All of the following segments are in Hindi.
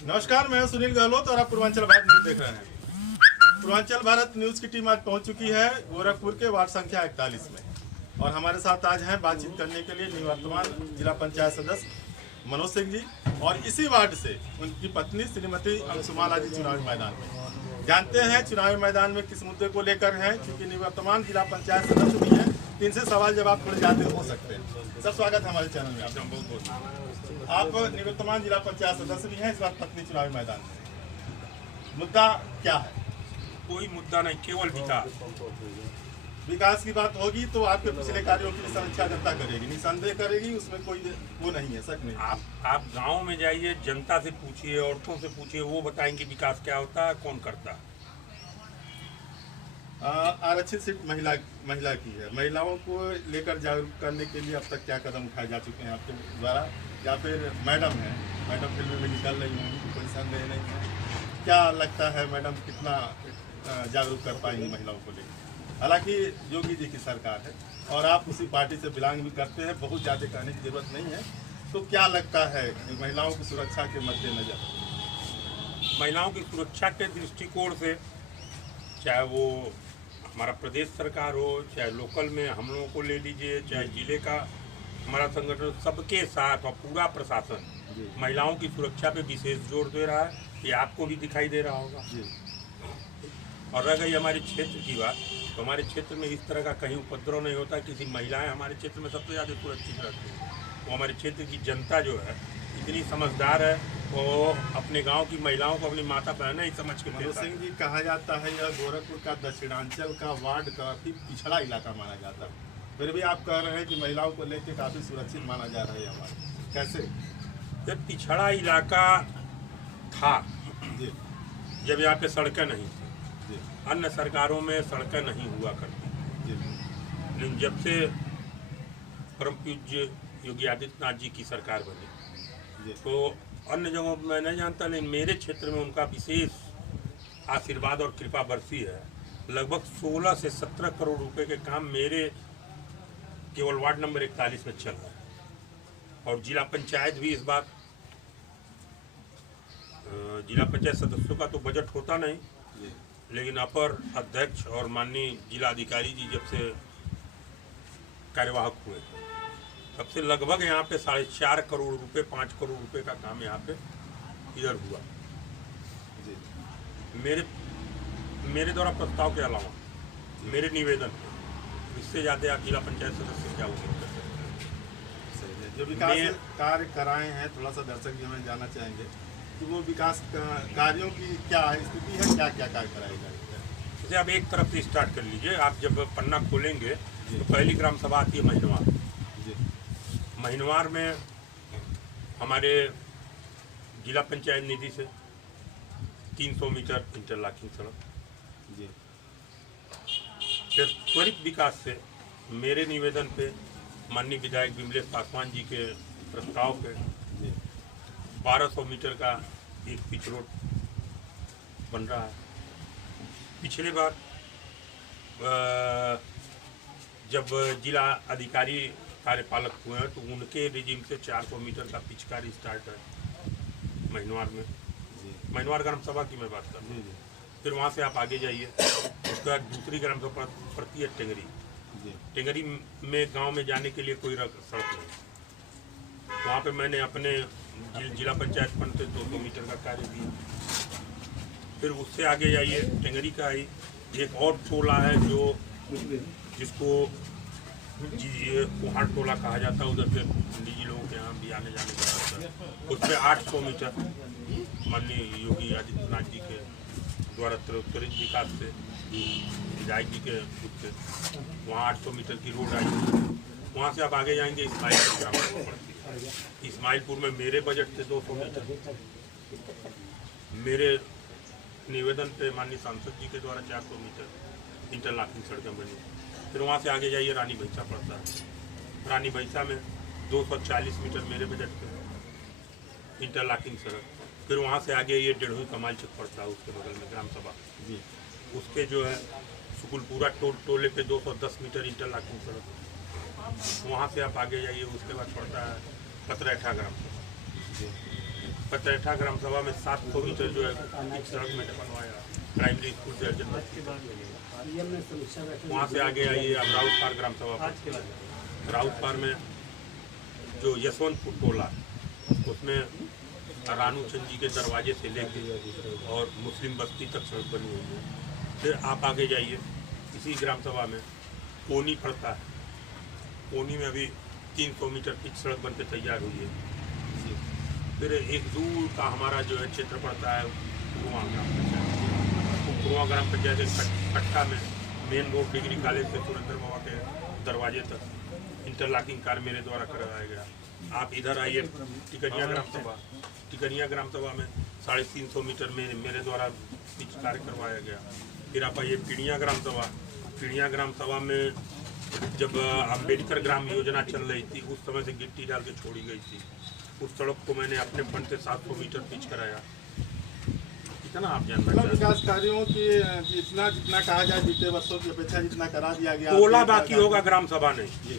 नमस्कार, मैं सुनील गहलोत और आप पूर्वांचल भारत न्यूज देख रहे हैं। पूर्वांचल भारत न्यूज की टीम आज पहुंच चुकी है गोरखपुर के वार्ड संख्या 41 में और हमारे साथ आज हैं बातचीत करने के लिए निवर्तमान जिला पंचायत सदस्य मनोज सिंह जी और इसी वार्ड से उनकी पत्नी श्रीमती अंशुमाला जी चुनावी मैदान में। जानते हैं चुनावी मैदान में किस मुद्दे को लेकर हैं, क्योंकि निवर्तमान जिला पंचायत सदस्य भी हैं, तो इनसे सवाल जवाब थोड़े ज्यादा हो सकते हैं। सर, स्वागत है हमारे चैनल में आपका बहुत बहुत। आप निवर्तमान जिला पंचायत सदस्य भी हैं, इस बार पत्नी चुनावी मैदान में। मुद्दा क्या है? कोई मुद्दा नहीं, केवल विकास की बात होगी तो आपके पिछले कार्यों की समीक्षा जनता करेगी, निसंदेह करेगी, उसमें कोई वो नहीं है, शक नहीं। आप गांव में जाइए, जनता से पूछिए, औरतों से पूछिए, वो बताएंगे विकास क्या होता है, कौन करता है। आरक्षित सीट महिला की है। महिलाओं को लेकर जागरूक करने के लिए अब तक क्या कदम उठाए जा चुके हैं आपके द्वारा, या फिर मैडम है, मैडम फिल्म में निकल रही होंगी, कोई संदेह नहीं है। क्या लगता है मैडम कितना जागरूक कर पाएंगी महिलाओं को लेकर? हालांकि योगी जी की सरकार है और आप उसी पार्टी से बिलोंग भी करते हैं, बहुत ज़्यादा कहने की जरूरत नहीं है। तो क्या लगता है महिलाओं की सुरक्षा के मद्देनजर? महिलाओं की सुरक्षा के दृष्टिकोण से, चाहे वो हमारा प्रदेश सरकार हो, चाहे लोकल में हम लोगों को ले लीजिए, चाहे जिले का हमारा संगठन, सबके साथ और पूरा प्रशासन महिलाओं की सुरक्षा पे विशेष जोर दे रहा है। ये आपको भी दिखाई दे रहा होगा। और रह गई हमारे क्षेत्र की बात, तो हमारे क्षेत्र में इस तरह का कहीं उपद्रव नहीं होता। किसी महिलाएं हमारे क्षेत्र में सबसे ज़्यादा सुरक्षित रहती हैं। वो हमारे क्षेत्र की जनता जो है इतनी समझदार है, वो अपने गांव की महिलाओं को अपनी माता बहन ही समझ के। मनोज सिंह जी, कहा जाता है यह गोरखपुर का दक्षिणांचल का वार्ड काफी पिछड़ा इलाका माना जाता है, फिर भी आप कह रहे हैं कि महिलाओं को लेकर काफी सुरक्षित माना जा रहा है हमारा, कैसे? ये पिछड़ा इलाका था जी, जब यहाँ पे सड़कें नहीं थी। अन्य सरकारों में सड़कें नहीं हुआ करती, लेकिन जब से परम पूज्य योगी आदित्यनाथ जी की सरकार बनी, तो अन्य जगहों पर मैं नहीं जानता, लेकिन मेरे क्षेत्र में उनका विशेष आशीर्वाद और कृपा बरसी है। लगभग 16 से 17 करोड़ रुपए के काम मेरे केवल वार्ड नंबर 41 में चल रहा है। और जिला पंचायत भी इस बार, जिला पंचायत सदस्यों का तो बजट होता नहीं, लेकिन अपर अध्यक्ष और माननीय जिला अधिकारी जी जब से कार्यवाहक हुए, तब से लगभग यहाँ पे 4.5 करोड़ रुपए, 5 करोड़ रुपए का काम यहाँ पे इधर हुआ। मेरे द्वारा प्रस्ताव के अलावा मेरे निवेदन, इससे ज़्यादा आप जिला पंचायत सदस्य क्या उम्मीद कर सकते हैं? जो विकास कार्य कराए हैं, थोड़ा सा दर्शक जी हमें जानना चाहेंगे कि वो विकास कार्यों की क्या स्थिति है, क्या क्या कार्य कराए जाएंगे? जैसे आप एक तरफ से स्टार्ट कर लीजिए। आप जब पन्ना खोलेंगे तो पहली ग्राम सभा आती है महिनवार। महिनवार में हमारे जिला पंचायत निधि से 300 मीटर इंटरलॉकिंग सड़क। फिर त्वरित विकास से मेरे निवेदन पे, माननीय विधायक विमलेश पासवान जी के प्रस्ताव पे 1200 मीटर का एक पिच रोड बन रहा है। पिछले बार जब जिला अधिकारी कार्यपालक हुए हैं, तो उनके रिजीम से 400 मीटर का पिच कार्य स्टार्ट है महिनवार में। महिनवार ग्राम सभा की मैं बात कर रहा हूँ। फिर वहाँ से आप आगे जाइए, उसके बाद दूसरी ग्राम सभा पड़ती है टेंगरी। टेंगरी में गांव में जाने के लिए कोई सड़क नहीं। वहाँ पे मैंने अपने जिला पंचायत फंड से 200 मीटर का कार्य दिया। फिर उससे आगे जाइए, टेंगरी का ही एक और टोला है जो जिसको कुहाड़ टोला कहा जाता है, उधर से निजी लोगों के यहाँ भी आने जाने का रास्ता है। उस पर 800 मीटर माननीय योगी आदित्यनाथ जी के द्वारा त्वरित विकास से, विधायक जी के से वहाँ 800 मीटर की रोड आई। वहाँ से आप आगे जाएंगे, इस्माइलपुर ग्राम सभा पड़ती है। इस्माइलपुर में मेरे बजट से 200 मीटर, मेरे निवेदन पे माननीय सांसद जी के द्वारा 400 मीटर इंटरलॉकिंग सड़कें बनी। फिर वहाँ से आगे जाइए, रानी भैंसा पड़ता है। रानी भैंसा में 240 मीटर मेरे बजट पे इंटरलॉकिंग सड़क। फिर वहाँ से आगे ये 1.5 कमाल चक पड़ता है, उसके बगल में ग्राम सभा जी, उसके जो है सुकुलपुरा टोले पे 210 मीटर इंटरलॉकिंग सड़क। वहाँ से आप आगे जाइए, उसके बाद पड़ता है पतरैठा ग्राम सभा। पतरेठा ग्राम सभा में 700 मीटर जो है एक सड़क मैंने बनवाया प्राइमरी स्कूल से अर्जन बस्ती तक। वहाँ से आगे आइए अब राउतपार ग्राम सभा पर। राउतपार में जो यशवंतपुर टोला उसमें रानू चंद जी के दरवाजे से लेके और मुस्लिम बस्ती तक सड़क बनी हुई है। फिर आप आगे जाइए इसी ग्राम सभा में कोनी पड़ता है। कोनी में अभी 300 मीटर की सड़क बनकर तैयार हुई है। फिर एक दूर का हमारा जो है क्षेत्र पड़ता है कुरुआ ग्राम पंचायत। कुरुआ ग्राम पंचायत कट्टा में मेन रोड डिग्री कॉलेज से सुरेंद्र बाबा के दरवाजे तक इंटरलॉकिंग कार्य मेरे द्वारा करवाया गया। आप इधर आइए टिकरिया ग्राम सभा। टिकरिया ग्राम सभा में 350 मीटर में मेरे द्वारा पिच कार्य करवाया गया। फिर आप आइए पीड़िया ग्राम सभा। पीड़िया ग्राम सभा में जब अम्बेडकर ग्राम योजना चल रही थी उस समय से गिट्टी डाल के छोड़ी गई थी। उस सड़क को मैंने अपने फंड से 700 मीटर पिच कराया। कितना आप जानना चाहते हैं? विकास कार्यों की जितना कहा जाए बीते वर्षों की अपेक्षा जितना करा दिया गया। टोला बाकी होगा ग्राम सभा नहीं जी।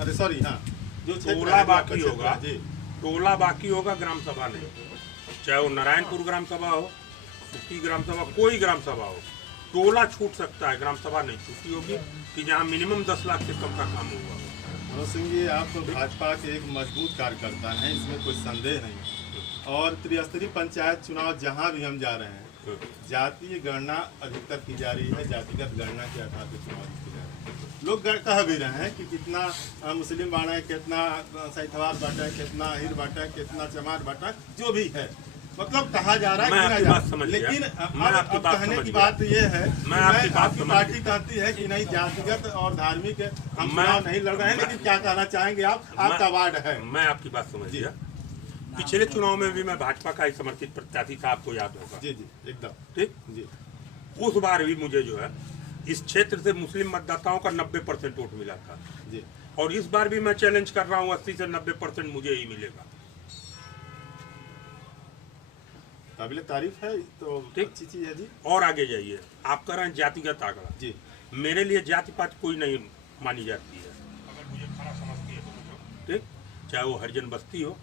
अरे सॉरी, हाँ जो टोला बाकी होगा जी, टोला बाकी होगा ग्राम सभा नहीं। चाहे वो नारायणपुर ग्राम सभा हो, सुखी ग्राम सभा, कोई ग्राम सभा हो, टोला छूट सकता है, ग्राम सभा नहीं छूटी होगी कि जहाँ मिनिमम 10 लाख से कम का काम हुआ। मनोज सिंह जी, आप भाजपा के एक मजबूत कार्यकर्ता हैं, इसमें कोई संदेह नहीं। और त्रिस्तरीय पंचायत चुनाव जहां भी हम जा रहे हैं, जातीय गणना अधिकतर की जा रही है, जातिगत गणना के आधार पर चुनाव की जा रही है। लोग कह भी रहे हैं कि कितना मुस्लिम बांटा है, कितना सैथवार बांटा है, कितना अहिर बांटा है, कितना चमार बांटा है, जो भी है, मतलब कहा जा रहा है। लेकिन अब कहने की बात यह है, आपकी पार्टी कहती है कि नहीं जातिगत और धार्मिक हम चुनाव नहीं लड़ रहे हैं, लेकिन क्या कहना चाहेंगे आप? आपका वार्ड है। मैं आपकी बात समझ गया। पिछले चुनाव में भी मैं भाजपा का ही समर्थित प्रत्याशी था, आपको याद होगा। जी जी, एकदम ठीक जी। उस बार भी मुझे जो है इस क्षेत्र से मुस्लिम मतदाताओं का 90% वोट मिला था जी। और इस बार भी मैं चैलेंज कर रहा हूँ 80 से 90% मुझे ही मिलेगा। काबिल तारीफ है, तो अच्छी चीज है जी। और आगे जाइए, आप कर रहे हैं जातिगत आंकड़ा जी। मेरे लिए जाति पात कोई नहीं मानी जाती है। अगर मुझे खरा समझती है तो ठीक, चाहे वो हरिजन बस्ती हो,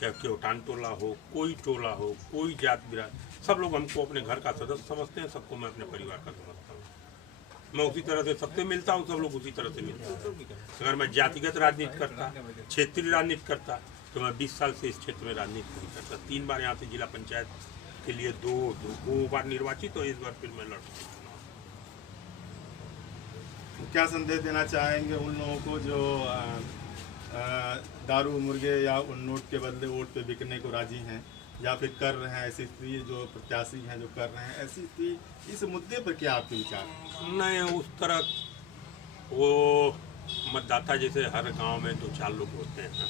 चाहे केवटान टोला हो, कोई टोला हो, कोई जात बिराद, सब लोग हमको अपने घर का सदस्य समझते हैं। सबको मैं अपने परिवार का समझता हूँ। मैं उसी तरह से सबसे मिलता हूँ, सब लोग उसी तरह से मिलते हैं। अगर मैं जातिगत राजनीति करता, क्षेत्रीय राजनीति करता, तो मैं 20 साल से इस क्षेत्र में राजनीति नहीं करता। 3 बार यहाँ से जिला पंचायत के लिए दो बार निर्वाचित, और इस बार फिर मैं लड़ सकता। क्या संदेश देना चाहेंगे उन लोगों को जो दारू मुर्गे या उन नोट के बदले वोट पे बिकने को राजी हैं, या फिर कर रहे हैं? ऐसी स्थिति जो प्रत्याशी हैं जो कर रहे हैं, ऐसी स्थिति, इस मुद्दे पर क्या आपके विचार? नहीं, उस तरह वो मतदाता जैसे हर गांव में 2-4 लोग होते हैं,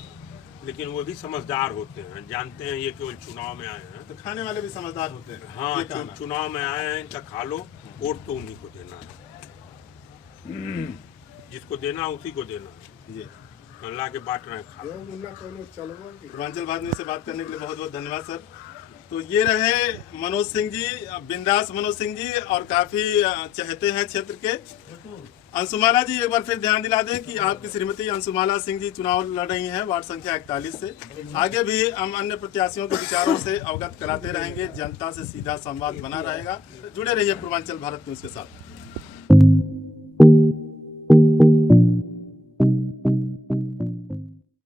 लेकिन वो भी समझदार होते हैं, जानते हैं ये केवल चुनाव में आए हैं। तो खाने वाले भी समझदार होते हैं। हाँ, चुनाव में आए हैं, इनका खा लो, वोट तो उन्हीं को देना है, जिसको देना उसी को देना जी। ला के बांट रहे हैं खा। पूर्वांचल भारत न्यूज़ से बात करने के लिए बहुत बहुत धन्यवाद सर। तो ये रहे मनोज सिंह जी, बिंदास मनोज सिंह जी, और काफ़ी चहेते हैं क्षेत्र के। अंशुमाला जी, एक बार फिर ध्यान दिला दें कि आपकी श्रीमती अंशुमाला सिंह जी चुनाव लड़ रही हैं वार्ड संख्या 41 से। आगे भी हम अन्य प्रत्याशियों के विचारों से अवगत कराते रहेंगे, जनता से सीधा संवाद बना रहेगा। जुड़े रहिए पूर्वांचल भारत न्यूज़ के साथ।